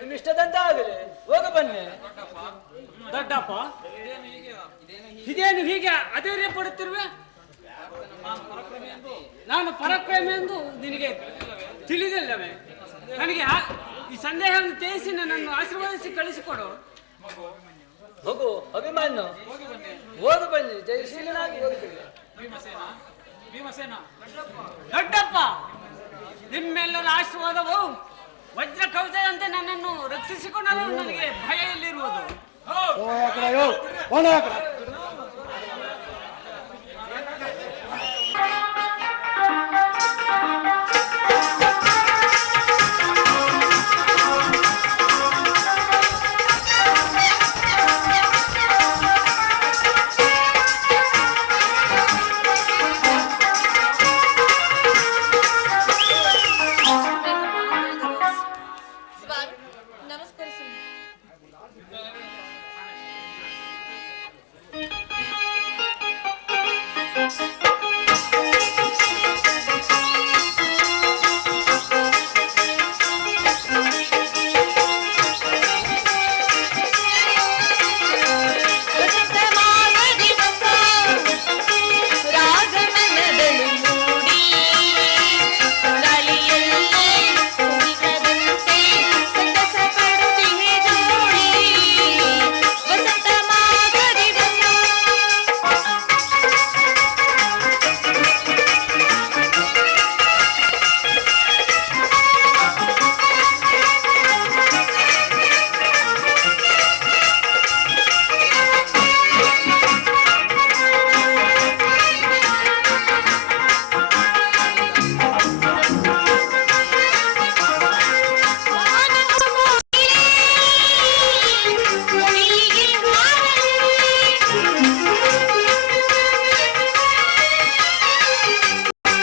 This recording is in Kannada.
ನಿಮ್ಮ ಇಷ್ಟದಂತ ಆಗಲಿ, ಹೋಗ ಬನ್ನಿ. ದೊಡ್ಡಪ್ಪ, ಇದೇನು ಹೀಗೆ ಅಧೈರ್ಯ ಪಡುತ್ತಿರುವೆ? ನಾನು ಪರಪ್ರೇಮಿ ಎಂದು ನಿನಗೆ ತಿಳಿದಿಲ್ಲವೇ? ನನಗೆ ಈ ಸಂದೇಹವನ್ನು ತ್ಯಜಿಸಿ ನನ್ನನ್ನು ಆಶೀರ್ವದಿಸಿ ಕಳಿಸಿಕೊಡು. ಹೋಗು ಅಭಿಮಾನ್ಯ, ಹೋಗ ಬನ್ನಿ, ಜಯಶೀಲನಾಗಿ ಹೋಗ್ತೀವಿ. ದೊಡ್ಡಪ್ಪ, ನಿಮ್ಮೆಲ್ಲರ ಆಶೀರ್ವಾದವು ವಜ್ರ ಕವಚದಂತೆ ನನ್ನನ್ನು ರಕ್ಷಿಸಿಕೊಂಡರೂ ನನಗೆ ಭಯ ಎಲ್ಲಿರುವುದು?